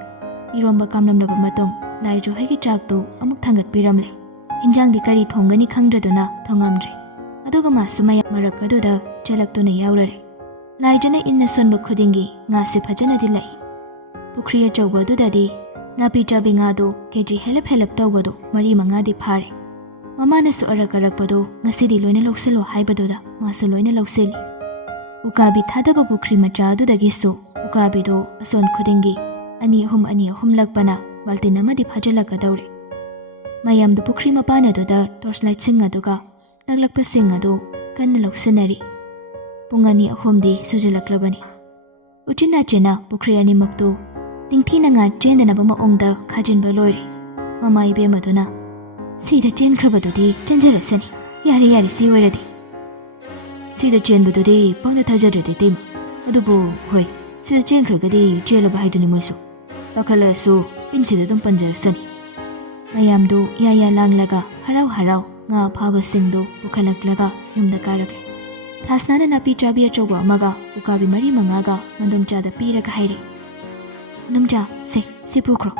ꯏꯔꯣꯝꯕ ꯀꯥꯝꯂꯝꯂꯕ ꯃꯇꯨꯡ ꯂꯥꯏꯖ ꯍꯣꯏꯒꯤ ꯆꯥꯛꯇꯨ ꯑꯃꯨꯛ ꯊꯥꯡꯒꯠꯄꯤꯔꯝꯂꯦ ꯏꯟꯖꯥꯡꯗꯤ ꯀꯔꯤ ꯊꯣꯡꯒꯅꯤ ꯈꯪꯗ꯭ꯔꯗꯨꯅ ꯊꯣꯡꯉꯝꯗ꯭ꯔꯦ ꯑꯗꯨꯒ ꯃꯥꯁꯨ ꯃꯌꯥꯝ ꯃꯔꯛ ꯑꯗꯨꯗ ꯆꯦꯜꯂꯛꯇꯨꯅ ꯌꯥꯎꯔꯔꯦ ꯂꯥꯏꯖꯅ ꯏꯟꯅ ꯁꯣꯟꯕ ꯈꯨꯗꯤꯡꯒꯤ ꯉꯥꯁꯤ ꯐꯖꯅꯗꯤ ꯂꯩ ꯄꯨꯈ꯭ꯔꯤ ꯑꯆꯧꯕ ꯑꯗꯨꯗꯗꯤ ꯅꯥꯄꯤ ꯆꯥꯕꯤ ꯉꯥꯗꯨ ꯀꯦꯖꯤ ꯍꯦꯜꯂꯞ ꯇꯧꯕꯗꯨ 4-5ꯗꯤ ꯐꯥꯔꯦ ꯃꯃꯥꯅꯁꯨ ꯑꯔꯛꯄꯗꯨ ꯉꯁꯤꯗꯤ ꯂꯣꯏꯅ ꯂꯧꯁꯤꯜꯂꯣ ꯍꯥꯏꯕꯗꯨꯗ ꯃꯥꯁꯨ ꯂꯣꯏꯅ ꯂꯧꯁꯤꯜꯂꯤ ꯎꯀꯥꯕꯤ ꯊꯥꯗꯕ ꯄꯨꯈ꯭ꯔꯤ ꯃꯆꯥ ꯑꯗꯨꯗꯒꯤꯁꯨ ꯎꯀꯥꯕꯤꯗꯨ ꯑꯁꯣꯟ ꯈꯨꯗꯤꯡꯒꯤ 2-3 ꯂꯛꯄꯅ ꯕꯥꯜꯇꯤꯟ ꯑꯃꯗꯤ ꯐꯥꯖꯤꯜꯂꯛꯀꯗꯧꯔꯦ ꯃꯌꯥꯝꯗꯨ ꯄꯨꯈ꯭ꯔꯤ ꯃꯄꯥꯟ ꯑꯗꯨꯗ ꯇꯣꯔꯆꯂꯥꯏꯠꯁꯤꯡ ꯑꯗꯨꯒ ꯂꯛꯂꯛꯄꯁꯤꯡ ꯑꯗꯨ ꯀꯟꯅ ꯂꯧꯁꯤꯟꯅꯔꯤ ꯄꯨꯡ 2-3ꯗꯤ ꯁꯨꯖꯤꯜꯂꯛꯂꯕꯅꯤ ꯎꯆꯤꯟ ꯅꯥꯆꯤꯟꯅ ꯄꯨꯈ꯭ꯔꯤ ꯑꯅꯤꯃꯛꯇꯨ ꯅꯤꯡꯊꯤꯅ ꯉꯥ ꯆꯦꯟꯗꯅꯕ ꯃꯑꯣꯡꯗ ꯈꯥꯖꯤꯟꯕ ꯂꯣꯏꯔꯦ ꯃꯃꯥ ꯏꯕꯦꯝꯃꯗꯨꯅ ꯁꯤꯗ ꯆꯦꯟꯈ꯭ꯔꯕꯗꯨꯗꯤ ꯆꯦꯟꯖꯔꯁꯅꯤ ꯌꯥꯔꯦ ꯁꯤ ꯑꯣꯏꯔꯗꯤ ꯁꯤꯗ ꯆꯦꯟꯕꯗꯨꯗꯤ ꯄꯪꯅ ꯊꯥꯖꯗ꯭ꯔꯗꯤ ꯇꯩꯃ ꯑꯗꯨꯕꯨ ꯍꯣꯏ ꯁꯤꯗ ꯆꯦꯟꯈ꯭ꯔꯒꯗꯤ ꯆꯦꯜꯂꯕ ꯍꯥꯏꯗꯨꯅꯤ ꯃꯣꯏꯁꯨ ꯄꯥꯈꯠꯂꯛꯑꯁꯨ ꯏꯟꯁꯤꯗ ꯑꯗꯨꯝ ꯄꯟꯖꯔꯁꯅꯤ ꯃꯌꯥꯝꯗꯨ ꯌꯥ ꯂꯥꯡꯂꯒ ꯍꯔꯥꯎ ꯉꯥ ꯐꯥꯕꯁꯤꯡꯗꯨ ꯄꯨꯈꯠꯂꯛꯂꯒ ꯌꯨꯝꯗ ꯀꯥꯔꯛꯂꯦ ꯊꯥꯁꯅꯥꯅ ꯅꯥꯄꯤ ꯆꯥꯕꯤ ꯑꯆꯧꯕ ꯑꯃꯒ ꯎꯀꯥꯕꯤ 4-5ꯒ ꯃꯟꯗꯣꯝꯆꯥꯗ ꯄꯤꯔꯒ ꯍꯥꯏꯔꯦ ꯃꯟꯗꯣꯝꯆꯥ ꯁꯤ ꯄꯨꯈ꯭ꯔꯣ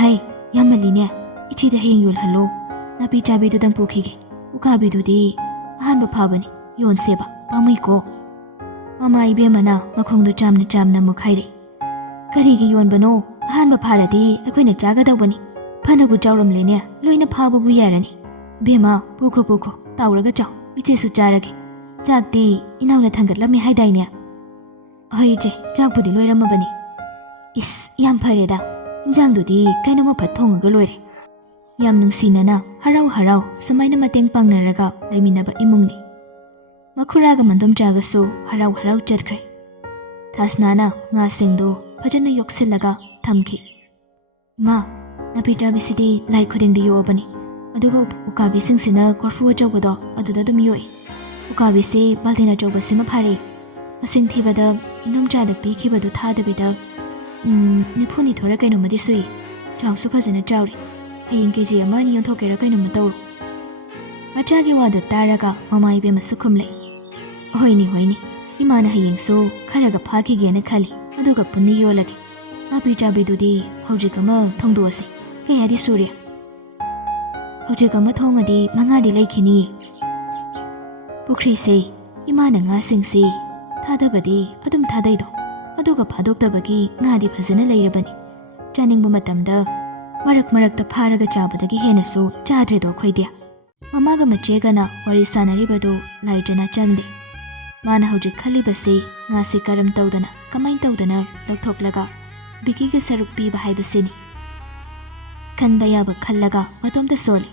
ꯍꯩ ꯌꯥꯝꯃꯜꯂꯤꯅꯦ ꯏꯆꯦꯗ ꯍꯌꯦꯡ ꯌꯣꯜꯍꯜꯂꯣ ꯅꯥꯄꯤ ꯆꯥꯕꯤꯗꯨꯗꯪ ꯄꯨꯈꯤꯒꯦ ꯎꯀꯥꯕꯤꯗꯨꯗꯤ ꯑꯍꯥꯟꯕ ꯐꯥꯕꯅꯤ ꯌꯣꯟꯁꯦꯕ ꯄꯥꯝꯃꯨꯏꯀꯣ ꯃꯃꯥ ꯏꯕꯦꯝꯃꯅ ꯃꯈꯣꯡꯗꯨ ꯆꯥꯝꯅ ꯑꯃꯨꯛ ꯍꯥꯏꯔꯦ ꯀꯔꯤꯒꯤ ꯌꯣꯟꯕꯅꯣ ꯑꯍꯥꯟꯕ ꯐꯥꯔꯗꯤ ꯑꯩꯈꯣꯏꯅ ꯆꯥꯒꯗꯧꯕꯅꯤ ꯐꯅꯕꯨ ꯆꯥꯎꯔꯝꯂꯦꯅꯦ ꯂꯣꯏꯅ ꯐꯥꯕꯕꯨ ꯌꯥꯔꯅꯤ ꯕꯦꯝꯃ ꯄꯨꯈꯣ ꯇꯥꯎꯔꯒ ꯆꯥꯎ ꯏꯆꯦꯁꯨ ꯆꯥꯔꯒꯦ ꯆꯥꯛꯇꯤ ꯏꯅꯥꯎꯅ ꯊꯥꯡꯒꯠꯂꯝꯃꯦ ꯍꯥꯏꯗꯥꯏꯅꯦ ꯍꯣꯏ ꯏꯆꯦ ꯆꯥꯛꯄꯨꯗꯤ ꯂꯣꯏꯔꯝꯃꯕꯅꯤ ꯏꯁ ꯌꯥꯝ ꯐꯔꯦꯗ ꯏꯟꯖꯥꯡꯗꯨꯗꯤ ꯀꯩꯅꯣꯝꯃ ꯐꯠ ꯊꯣꯡꯉꯒ ꯂꯣꯏꯔꯦ ꯌꯥꯝ ꯅꯨꯡꯁꯤꯅꯅ ꯍꯔꯥꯎ ꯁꯨꯃꯥꯏꯅ ꯃꯇꯦꯡ ꯄꯥꯡꯅꯔꯒ ꯂꯩꯃꯤꯟꯅꯕ ꯏꯃꯨꯡꯅꯤ ꯃꯈꯨꯔꯥꯒ ꯃꯟꯗꯣꯝꯆꯥꯒꯁꯨ ꯍꯔꯥꯎ ꯆꯠꯈ꯭ꯔꯦ ꯊꯥꯁꯅꯥꯅ ꯉꯥꯁꯤꯡꯗꯨ ꯐꯖꯅ ꯌꯣꯛꯁꯤꯜꯂꯒ ꯊꯝꯈꯤ ꯏꯃꯥ ꯅꯥꯄꯤ ꯆꯥꯕꯤꯁꯤꯗꯤ ꯂꯥꯏ ꯈꯨꯗꯤꯡꯗ ꯌꯣꯛꯑꯕꯅꯤ ꯑꯗꯨꯒ ꯎꯀꯥꯕꯤꯁꯤꯡꯁꯤꯅ ꯀꯣꯔꯐꯨ ꯑꯆꯧꯕꯗꯣ ꯑꯗꯨꯗ ꯑꯗꯨꯝ ꯌꯣꯛꯏ ꯎꯀꯥꯕꯤꯁꯤ ꯕꯥꯜꯇꯤꯟ ꯑꯆꯧꯕꯁꯤꯃ ꯐꯥꯔꯛꯏ ꯃꯁꯤꯡ ꯊꯤꯕꯗ ꯏꯅꯣꯝꯆꯥꯗ ꯄꯤꯈꯤꯕꯗꯨ ꯊꯥꯗꯕꯤꯗ 40 ꯀꯩꯅꯣꯝꯃꯗꯤ ꯁꯨꯏ ꯆꯥꯎꯁꯨ ꯐꯖꯅ ꯆꯥꯎꯔꯤ ꯍꯌꯦꯡ ꯀꯦꯖꯤ 1-2 ꯌꯣꯟꯊꯣꯛꯀꯦꯔꯥ ꯀꯩꯅꯣꯝꯃ ꯇꯧꯔꯣ ꯃꯆꯥꯒꯤ ꯋꯥꯗꯨ ꯇꯥꯔꯒ ꯃꯃꯥ ꯏꯕꯦꯝꯃꯁꯨ ꯈꯨꯝꯂꯛꯏ ꯍꯣꯏꯅꯤ ꯏꯃꯥꯅ ꯍꯌꯦꯡꯁꯨ ꯈꯔꯒ ꯐꯥꯈꯤꯒꯦꯅ ꯈꯜꯂꯤ ꯑꯗꯨꯒ ꯄꯨꯟꯅ ꯌꯣꯜꯂꯒꯦ ꯅꯥꯄꯤ ꯆꯥꯕꯤꯗꯨꯗꯤ ꯍꯧꯖꯤꯛ ꯑꯃ ꯊꯣꯡꯗꯣꯛꯑꯁꯤ ꯀꯌꯥꯗꯤ ꯁꯨꯔꯦ ꯍꯧꯖꯤꯛ ꯑꯃ ꯊꯣꯡꯉꯗꯤ 5ꯗꯤ ꯂꯩꯈꯤꯅꯤꯌꯦ ꯄꯨꯈ꯭ꯔꯤꯁꯦ ꯏꯃꯥꯅ ꯉꯥꯁꯤꯡꯁꯤ ꯊꯥꯗꯕꯗꯤ ꯑꯗꯨꯝ ꯊꯥꯗꯩꯗꯣ ꯑꯗꯨꯒ ꯐꯥꯗꯣꯛꯇꯕꯒꯤ ꯉꯥꯗꯤ ꯐꯖꯅ ꯂꯩꯔꯕꯅꯤ ꯆꯥꯅꯤꯡꯕ ꯃꯇꯝꯗ ꯃꯔꯛꯇ ꯐꯥꯔꯒ ꯆꯥꯕꯗꯒꯤ ꯍꯦꯟꯅꯁꯨ ꯆꯥꯗ꯭ꯔꯦꯗꯣ ꯑꯩꯈꯣꯏꯗꯤ ꯃꯃꯥꯒ ꯃꯆꯦꯒꯅ ꯋꯥꯔꯤ ꯁꯥꯟꯅꯔꯤꯕꯗꯨ ꯂꯥꯏꯖꯅ ꯆꯪꯗꯦ ꯃꯥꯅ ꯍꯧꯖꯤꯛ ꯈꯜꯂꯤꯕꯁꯤ ꯉꯥꯁꯤ ꯀꯃꯥꯏꯅ ꯇꯧꯗꯅ ꯂꯧꯊꯣꯛꯂꯒ ꯕꯤꯀꯤꯒꯤ ꯁꯔꯨꯛ ꯄꯤꯕ ꯍꯥꯏꯕꯁꯤꯅꯤ ꯈꯟꯕ ꯌꯥꯕ ꯈꯜꯂꯒ ꯃꯇꯣꯝꯇ ꯁꯣꯜꯂꯤ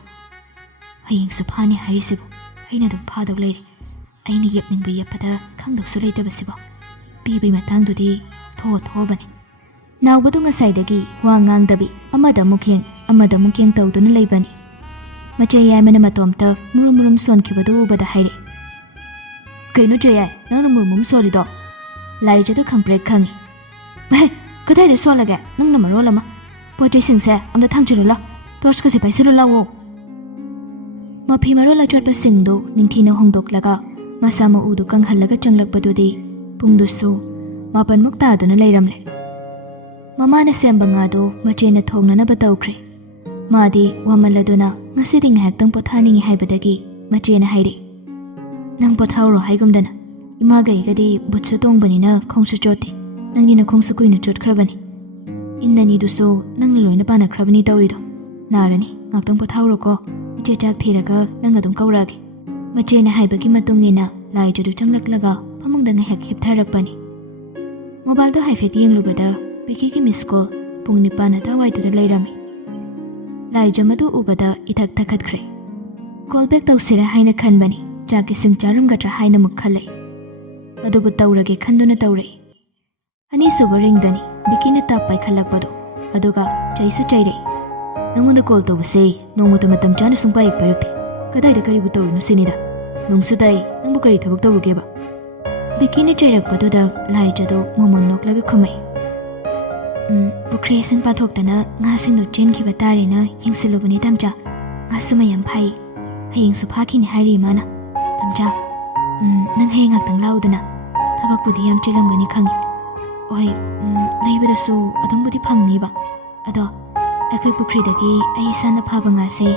ꯍꯌꯦꯡꯁꯨ ꯐꯥꯅꯤ ꯍꯥꯏꯔꯤꯁꯤꯕꯨ ꯑꯩꯅ ꯑꯗꯨꯝ ꯐꯥꯗꯧ ꯂꯩꯔꯤ ꯑꯩꯅ ꯌꯦꯞꯅꯤꯡꯕ ꯌꯦꯞꯄꯗ ꯈꯪꯗꯧꯁꯨ ꯂꯩꯇꯕꯁꯤꯕꯣ ꯄꯤꯕꯩ ꯃꯇꯥꯡꯗꯨꯗꯤ ꯊꯣꯛꯑꯕꯅꯤ ꯅꯥꯎꯕꯗꯨ ꯉꯁꯥꯏꯗꯒꯤ ꯋꯥ ꯉꯥꯡꯗꯕꯤ ꯑꯃꯗ ꯑꯃꯨꯛ ꯌꯦꯡ ꯇꯧꯗꯨꯅ ꯂꯩꯕꯅꯤ ꯃꯆꯦ ꯌꯥꯏꯃꯅ ꯃꯇꯣꯝꯇ ꯃꯨꯔꯨꯝ ꯁꯣꯟꯈꯤꯕꯗꯨ ꯎꯕꯗ ꯍꯥꯏꯔꯦ ꯀꯩꯅꯣ ꯆꯦꯌꯥꯏ ꯅꯪꯅ ꯃꯨꯔꯨꯝ ꯁꯣꯜꯂꯤꯗꯣ ꯂꯥꯏꯖꯗꯨ ꯈꯪꯄ꯭ꯔꯦꯛ ꯈꯪꯉꯤ ꯀꯗꯥꯏꯗ ꯁꯣꯜꯂꯒꯦ ꯅꯪꯅ ꯃꯔꯣꯜ ꯑꯃ ꯄꯣꯠ ꯆꯩꯁꯤꯡꯁꯦ ꯑꯝꯇ ꯊꯥꯡꯖꯤꯜꯂꯨ ꯂꯥꯎ ꯇꯣꯔꯆꯀꯁꯦ ꯄꯥꯏꯁꯤꯜꯂꯨ ꯂꯥꯎꯋꯣ ꯃꯐꯤ ꯃꯔꯣꯜ ꯑꯆꯣꯠꯄꯁꯤꯡꯗꯨ ꯅꯤꯡꯊꯤꯅ ꯍꯣꯡꯗꯣꯛꯂꯒ ꯃꯁꯥ ꯃꯎꯗꯨ ꯀꯪꯍꯜꯂꯒ ꯆꯪꯂꯛꯄꯗꯨꯗꯤ ꯄꯨꯡꯗꯨꯁꯨ 9 ꯇꯥꯗꯨꯅ ꯂꯩꯔꯝꯂꯦ ꯃꯃꯥꯅ ꯁꯦꯝꯕ ꯉꯥꯗꯨ ꯃꯆꯦꯅ ꯊꯣꯡꯅꯅꯕ ꯇꯧꯈ꯭ꯔꯦ ꯃꯥꯗꯤ ꯋꯥꯃꯜꯂꯗꯨꯅ ꯉꯁꯤꯗꯤ ꯉꯥꯏꯍꯥꯛꯇꯪ ꯄꯣꯊꯥꯅꯤꯡꯉꯤ ꯍꯥꯏꯕꯗꯒꯤ ꯃꯆꯦꯅ ꯍꯥꯏꯔꯦ ꯅꯪ ꯄꯣꯊꯥꯎꯔꯣ ꯍꯥꯏꯒꯨꯝꯗꯅ ꯏꯃꯥꯒ ꯑꯩꯒꯗꯤ ꯕꯨꯠꯁꯨ ꯇꯣꯡꯕꯅꯤꯅ ꯈꯣꯡꯁꯨ ꯆꯣꯠꯇꯦ ꯅꯪꯒꯤ ꯅꯈꯣꯡꯁꯨ ꯀꯨꯏꯅ ꯆꯣꯠꯈ꯭ꯔꯕꯅꯤ ꯏꯟ ꯑꯅꯤꯗꯨꯁꯨ ꯅꯪꯅ ꯂꯣꯏꯅ ꯄꯥꯅꯈ꯭ꯔꯕꯅꯤ ꯇꯧꯔꯤꯗꯣ ꯅꯥꯔꯅꯤ ꯉꯥꯛꯇꯪ ꯄꯣꯊꯥꯎꯔꯣꯀꯣ ꯏꯆꯦ ꯆꯥꯛ ꯊꯤꯔꯒ ꯅꯪ ꯑꯗꯨꯝ ꯀꯧꯔꯛꯑꯒꯦ ꯃꯆꯦꯅ ꯍꯥꯏꯕꯒꯤ ꯃꯇꯨꯡ ꯏꯟꯅ ꯂꯥꯏꯖꯗꯨ ꯆꯪꯂꯛꯂꯒ ꯐꯃꯨꯡꯗ ꯉꯥꯏꯍꯥꯛ ꯍꯤꯞꯊꯔꯛꯄꯅꯤ ꯃꯣꯕꯥꯏꯜꯗꯣ ꯍꯥꯏꯐꯦꯠ ꯌꯦꯡꯂꯨꯕꯗ ꯕꯤꯀꯤꯒꯤ ꯃꯤꯁ ꯀꯣꯜ ꯄꯨꯡ 9 ꯑꯗꯨꯋꯥꯏꯗꯨꯗ ꯂꯩꯔꯝꯃꯤ ꯂꯥꯏꯖ ꯃꯗꯨ ꯎꯕꯗ ꯏꯊꯛ ꯊꯛꯀꯠꯈ꯭ꯔꯦ ꯀꯣꯜ ꯕꯦꯛ ꯇꯧꯁꯤꯔꯥ ꯍꯥꯏꯅ ꯈꯟꯕꯅꯤ ꯆꯥꯛ ꯏꯁꯤꯡ ꯆꯥꯔꯝꯒꯗ꯭ꯔꯥ ꯍꯥꯏꯅ ꯑꯃꯨꯛ ꯈꯜꯂꯛꯏ ꯑꯗꯨꯕꯨ ꯇꯧꯔꯒꯦ ꯈꯟꯗꯨꯅ ꯇꯧꯔꯛꯏ ꯑꯅꯤꯁꯨꯕ ꯔꯤꯡꯗꯅꯤ ꯕꯤꯀꯤꯅ ꯇꯥꯞ ꯄꯥꯏꯈꯠꯂꯛꯄꯗꯣ ꯑꯗꯨꯒ ꯆꯩꯁꯨ ꯆꯩꯔꯛꯏ ꯅꯪꯉꯣꯟꯗ ꯀꯣꯜ ꯇꯧꯕꯁꯦ ꯅꯣꯡꯃꯇ ꯃꯇꯝ ꯆꯥꯅ ꯁꯨꯡꯄꯥꯏ ꯄꯥꯏꯔꯛꯇꯦ ꯀꯗꯥꯏꯗ ꯀꯔꯤꯕꯨ ꯇꯧꯔꯤꯅꯣ ꯁꯤꯅꯤꯗ ꯅꯣꯡꯁꯨ ꯇꯥꯏ ꯅꯪꯕꯨ ꯀꯔꯤ ꯊꯕꯛ ꯇꯧꯔꯨꯒꯦꯕ ꯕꯤꯀꯤꯅ ꯆꯩꯔꯛꯄꯗꯨꯗ ꯂꯥꯏꯖꯗꯣ ꯃꯣꯃꯣꯟ ꯅꯣꯛꯂꯒ ꯈꯨꯝꯃꯛꯏ ꯄꯨꯈ꯭ꯔꯤ ꯏꯁꯤꯡ ꯄꯥꯊꯣꯛꯇꯅ ꯉꯥꯁꯤꯡꯗꯣ ꯆꯦꯟꯈꯤꯕ ꯇꯥꯔꯦꯅ ꯌꯦꯡꯁꯤꯜꯂꯨꯕꯅꯤ ꯇꯝꯆꯥ ꯉꯥꯁꯨ ꯃꯌꯥꯝ ꯐꯥꯏ ꯍꯌꯦꯡꯁꯨ ꯐꯥꯈꯤꯅꯤ ꯍꯥꯏꯔꯤ ꯏꯃꯥꯅ ꯇꯝꯆꯥ ꯅꯪ ꯍꯌꯦꯡ ꯉꯥꯛꯇꯪ ꯂꯥꯛꯎꯗꯅ ꯊꯕꯛꯄꯨꯗꯤ ꯌꯥꯝ ꯆꯤꯜꯂꯝꯒꯅꯤ ꯈꯪꯉꯤ ꯍꯣꯏ ꯂꯩꯕꯗꯁꯨ ꯑꯗꯨꯝꯕꯨꯗꯤ ꯐꯪꯅꯤꯕ ꯑꯗꯣ ꯑꯩꯈꯣꯏ ꯄꯨꯈ꯭ꯔꯤꯗꯒꯤ ꯑꯩ ꯏꯁꯥꯅ ꯐꯥꯕ ꯉꯥꯁꯦ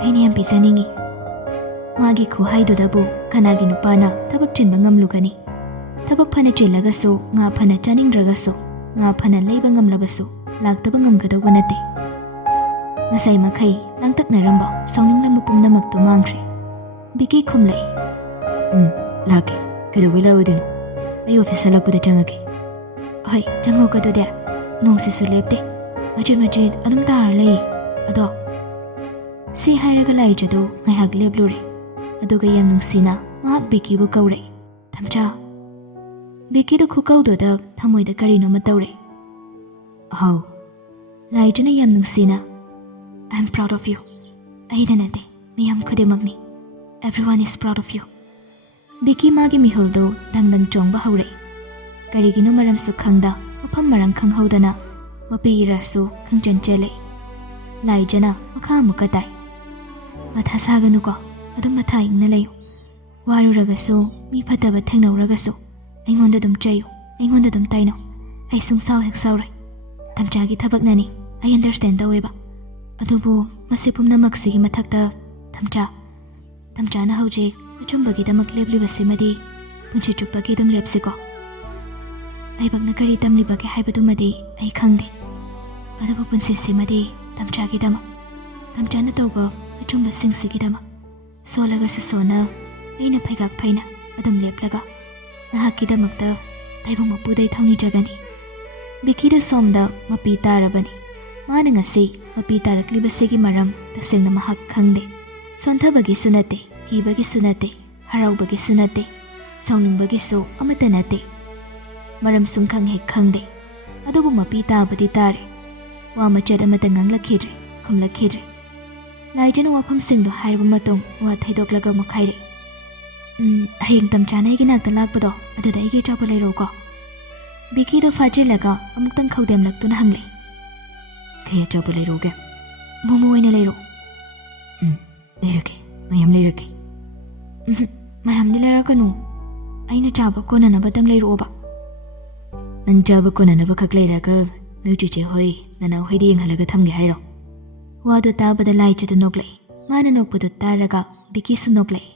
ꯑꯩꯅ ꯌꯥꯝ ꯄꯤꯖꯅꯤꯡꯉꯤ ꯃꯥꯒꯤ ꯈꯨꯍꯥꯏꯗꯨꯗꯕꯨ ꯀꯅꯥꯒꯤ ꯅꯨꯄꯥꯅ ꯊꯕꯛ ꯆꯤꯟꯕ ꯉꯝꯂꯨꯒꯅꯤ ꯊꯕꯛ ꯐꯅ ꯆꯤꯜꯂꯒꯁꯨ ꯉꯥ ꯐꯅ ꯆꯥꯅꯤꯡꯗ꯭ꯔꯒꯁꯨ ꯉꯥ ꯐꯅ ꯂꯩꯕ ꯉꯝꯂꯕꯁꯨ ꯂꯥꯛꯇꯕ ꯉꯝꯒꯗꯧꯕ ꯅꯠꯇꯦ ꯉꯁꯥꯏ ꯃꯈꯩ ꯂꯥꯡꯇꯛꯅꯔꯝꯕ ꯁꯥꯎꯅꯤꯡꯂꯝꯕ ꯄꯨꯝꯅꯃꯛꯇꯨ ꯃꯥꯡꯈ꯭ꯔꯦ ꯕꯤꯀꯤ ꯈꯨꯝꯂꯛꯏ ꯂꯥꯛꯀꯦ ꯀꯩꯗꯧꯕꯩ ꯂꯥꯛꯑꯣꯏꯗꯣꯏꯅꯣ ꯑꯩ ꯑꯣꯐꯤꯁ ꯍꯜꯂꯛꯄꯗ ꯆꯪꯉꯛꯀꯦ ꯍꯣꯏ ꯆꯪꯉꯛꯀꯗꯨꯗꯤ ꯅꯣꯡꯁꯤꯁꯨ ꯂꯦꯞꯇꯦ ꯃꯆꯦꯠ ꯃꯆꯦꯠ ꯑꯗꯨꯝ ꯇꯥꯔ ꯂꯩ ꯑꯗꯣ ꯁꯤ ꯍꯥꯏꯔꯒ ꯂꯥꯏꯖꯗꯨ ꯉꯥꯏꯍꯥꯛ ꯂꯦꯞꯂꯨꯔꯦ ꯑꯗꯨꯒ ꯌꯥꯝ ꯅꯨꯡꯁꯤꯅ ꯃꯍꯥꯛ ꯕꯤꯀꯤꯕꯨ ꯀꯧꯔꯛꯏ ꯇꯝꯆꯥ ꯕꯤꯀꯤꯗꯨ ꯈꯨꯀꯧꯗꯨꯗ ꯊꯃꯣꯏꯗ ꯀꯔꯤꯅꯣꯃ ꯇꯧꯔꯦ ꯍꯥꯎ ꯂꯥꯏꯖꯅ ꯌꯥꯝ ꯅꯨꯡꯁꯤꯅ I am proud of you ꯑꯩꯗ ꯅꯠꯇꯦ ꯃꯤꯌꯥꯝ ꯈꯨꯗꯤꯡꯃꯛꯅꯤ everyone is proud of you ꯕꯤꯀꯤ ꯃꯥꯒꯤ ꯃꯤꯍꯨꯜꯗꯨ ꯗꯪꯗꯪ ꯆꯣꯡꯕ ꯍꯧꯔꯛꯏ ꯀꯔꯤꯒꯤꯅꯣ ꯃꯔꯝꯁꯨ ꯈꯪꯗ ꯃꯐꯝ ꯃꯔꯥꯡ ꯈꯪꯍꯧꯗꯅ ꯃꯄꯤ ꯏꯔꯁꯨ ꯈꯪꯆꯦꯟ ꯆꯦꯜꯂꯛꯏ ꯂꯥꯏꯖꯅ ꯃꯈꯥ ꯑꯃꯨꯛꯀ ꯇꯥꯏ ꯃꯊꯥ ꯁꯥꯒꯅꯨꯀꯣ ꯑꯗꯨꯝ ꯃꯊꯥ ꯏꯪꯅ ꯂꯩꯌꯨ ꯋꯥꯔꯨꯔꯒꯁꯨ ꯃꯤ ꯐꯠꯇꯕ ꯊꯦꯡꯅꯧꯔꯒꯁꯨ ꯑꯩꯉꯣꯟꯗ ꯑꯗꯨꯝ ꯆꯩꯌꯨ ꯑꯩꯉꯣꯟꯗ ꯑꯗꯨꯝ ꯇꯥꯏꯅꯧ ꯑꯩ ꯁꯨꯡꯁꯥꯎ ꯍꯦꯛ ꯁꯥꯎꯔꯣꯏ ꯇꯝꯆꯥꯒꯤ ꯊꯕꯛꯅꯅꯤ ꯑꯩ ꯑꯟꯗꯔꯁꯇꯦꯟ ꯇꯧꯋꯦꯕ ꯑꯗꯨꯕꯨ ꯃꯁꯤ ꯄꯨꯝꯅꯃꯛꯁꯤꯒꯤ ꯃꯊꯛꯇ ꯇꯝꯆꯥꯅ ꯍꯧꯖꯤꯛ ꯑꯆꯨꯝꯕꯒꯤꯗꯃꯛ ꯂꯦꯞꯂꯤꯕꯁꯤꯃꯗꯤ ꯄꯨꯟꯁꯤ ꯆꯨꯞꯄꯒꯤ ꯑꯗꯨꯝ ꯂꯦꯞꯁꯤꯀꯣ ꯂꯥꯏꯕꯛꯅ ꯀꯔꯤ ꯇꯝꯂꯤꯕꯒꯦ ꯍꯥꯏꯕꯗꯨꯃꯗꯤ ꯑꯩ ꯈꯪꯗꯦ ꯑꯗꯨꯕꯨ ꯄꯨꯟꯁꯤꯁꯤꯃꯗꯤ ꯇꯝꯆꯥꯒꯤꯗꯃꯛ ꯇꯝꯆꯥꯅ ꯇꯧꯕ ꯑꯆꯨꯝꯕꯁꯤꯡꯁꯤꯒꯤꯗꯃꯛ ꯁꯣꯜꯂꯒꯁꯨ ꯁꯣꯟꯅ ꯑꯩꯅ ꯐꯩꯒꯥꯛ ꯐꯩꯅ ꯑꯗꯨꯝ ꯂꯦꯞꯂꯒ ꯅꯍꯥꯛꯀꯤꯗꯃꯛꯇ ꯇꯥꯏꯕꯪ ꯃꯄꯨꯗꯩ ꯊꯧꯅꯤꯖꯒꯅꯤ ꯕꯤꯀꯤꯗ ꯁꯣꯝꯗ ꯃꯄꯤ ꯇꯥꯔꯕꯅꯤ ꯃꯥꯅ ꯉꯁꯤ ꯃꯄꯤ ꯇꯥꯔꯛꯂꯤꯕꯁꯤꯒꯤ ꯃꯔꯝ ꯇꯁꯦꯡꯅ ꯃꯍꯥꯛ ꯈꯪꯗꯦ ꯁꯣꯟꯊꯕꯒꯤꯁꯨ ꯅꯠꯇꯦ ꯀꯤꯕꯒꯤꯁꯨ ꯅꯠꯇꯦ ꯍꯔꯥꯎꯕꯒꯤꯁꯨ ꯅꯠꯇꯦ ꯁꯥꯎꯅꯤꯡꯕꯒꯤꯁꯨ ꯑꯃꯠꯇ ꯅꯠꯇꯦ ꯃꯔꯝ ꯁꯨꯡꯈꯪ ꯍꯦꯛ ꯈꯪꯗꯦ ꯑꯗꯨꯕꯨ ꯃꯄꯤ ꯇꯥꯕꯗꯤ ꯇꯥꯔꯦ ꯋꯥ ꯃꯆꯦꯠ ꯑꯃꯠꯇ ꯉꯥꯡꯂꯛꯈꯤꯗ꯭ꯔꯦ ꯈꯨꯝꯂꯛꯈꯤꯗ꯭ꯔꯦ ꯂꯥꯏꯖꯅ ꯋꯥꯐꯝꯁꯤꯡꯗꯣ ꯍꯥꯏꯔꯕ ꯃꯇꯨꯡ ꯋꯥ ꯊꯩꯗꯣꯛꯂꯒ ꯑꯃꯨꯛ ꯍꯥꯏꯔꯛꯏ ꯍꯌꯦꯡ ꯇꯝꯆꯥꯅ ꯑꯩꯒꯤ ꯅꯥꯛꯇ ꯂꯥꯛꯄꯗꯣ ꯑꯗꯨꯗ ꯑꯩꯒꯤ ꯑꯆꯥꯄꯣꯠ ꯂꯩꯔꯛꯎꯀꯣ ꯕꯤꯀꯤꯗꯣ ꯐꯥꯖꯤꯜꯂꯒ ꯑꯃꯨꯛꯇꯪ ꯈꯧꯗꯦꯝꯂꯛꯇꯨꯅ ꯍꯪꯂꯛꯏ ꯀꯩ ꯑꯆꯥꯄꯣꯠ ꯂꯩꯔꯛꯎꯒꯦ ꯃꯣꯃꯣ ꯑꯣꯏꯅ ꯂꯩꯔꯛꯎ ꯂꯩꯔꯛꯀꯦ ꯃꯌꯥꯝ ꯂꯩꯔꯛꯀꯦ ꯃꯌꯥꯝꯗꯤ ꯂꯩꯔꯛꯀꯅꯨ ꯑꯩꯅ ꯆꯥꯕ ꯀꯣꯟꯅꯅꯕꯗꯪ ꯂꯩꯔꯛꯑꯣꯕ ꯅꯪ ꯆꯥꯕ ꯀꯣꯟꯅꯅꯕ ꯈꯛ ꯂꯩꯔꯒ ꯅꯣꯏ ꯆꯦꯆꯦ ꯍꯣꯏ ꯅꯅꯥꯎ ꯍꯣꯏꯗ ꯌꯦꯡꯍꯜꯂꯒ ꯊꯝꯒꯦ ꯍꯥꯏꯔꯣ ꯋꯥꯗꯨ ꯇꯥꯕꯗ ꯂꯥꯏꯖꯗ ꯅꯣꯛꯂꯛꯏ ꯃꯥꯅ ꯅꯣꯛꯄꯗꯨ ꯇꯥꯔꯒ ꯕꯤꯀꯤꯁꯨ ꯅꯣꯛꯂꯛꯏ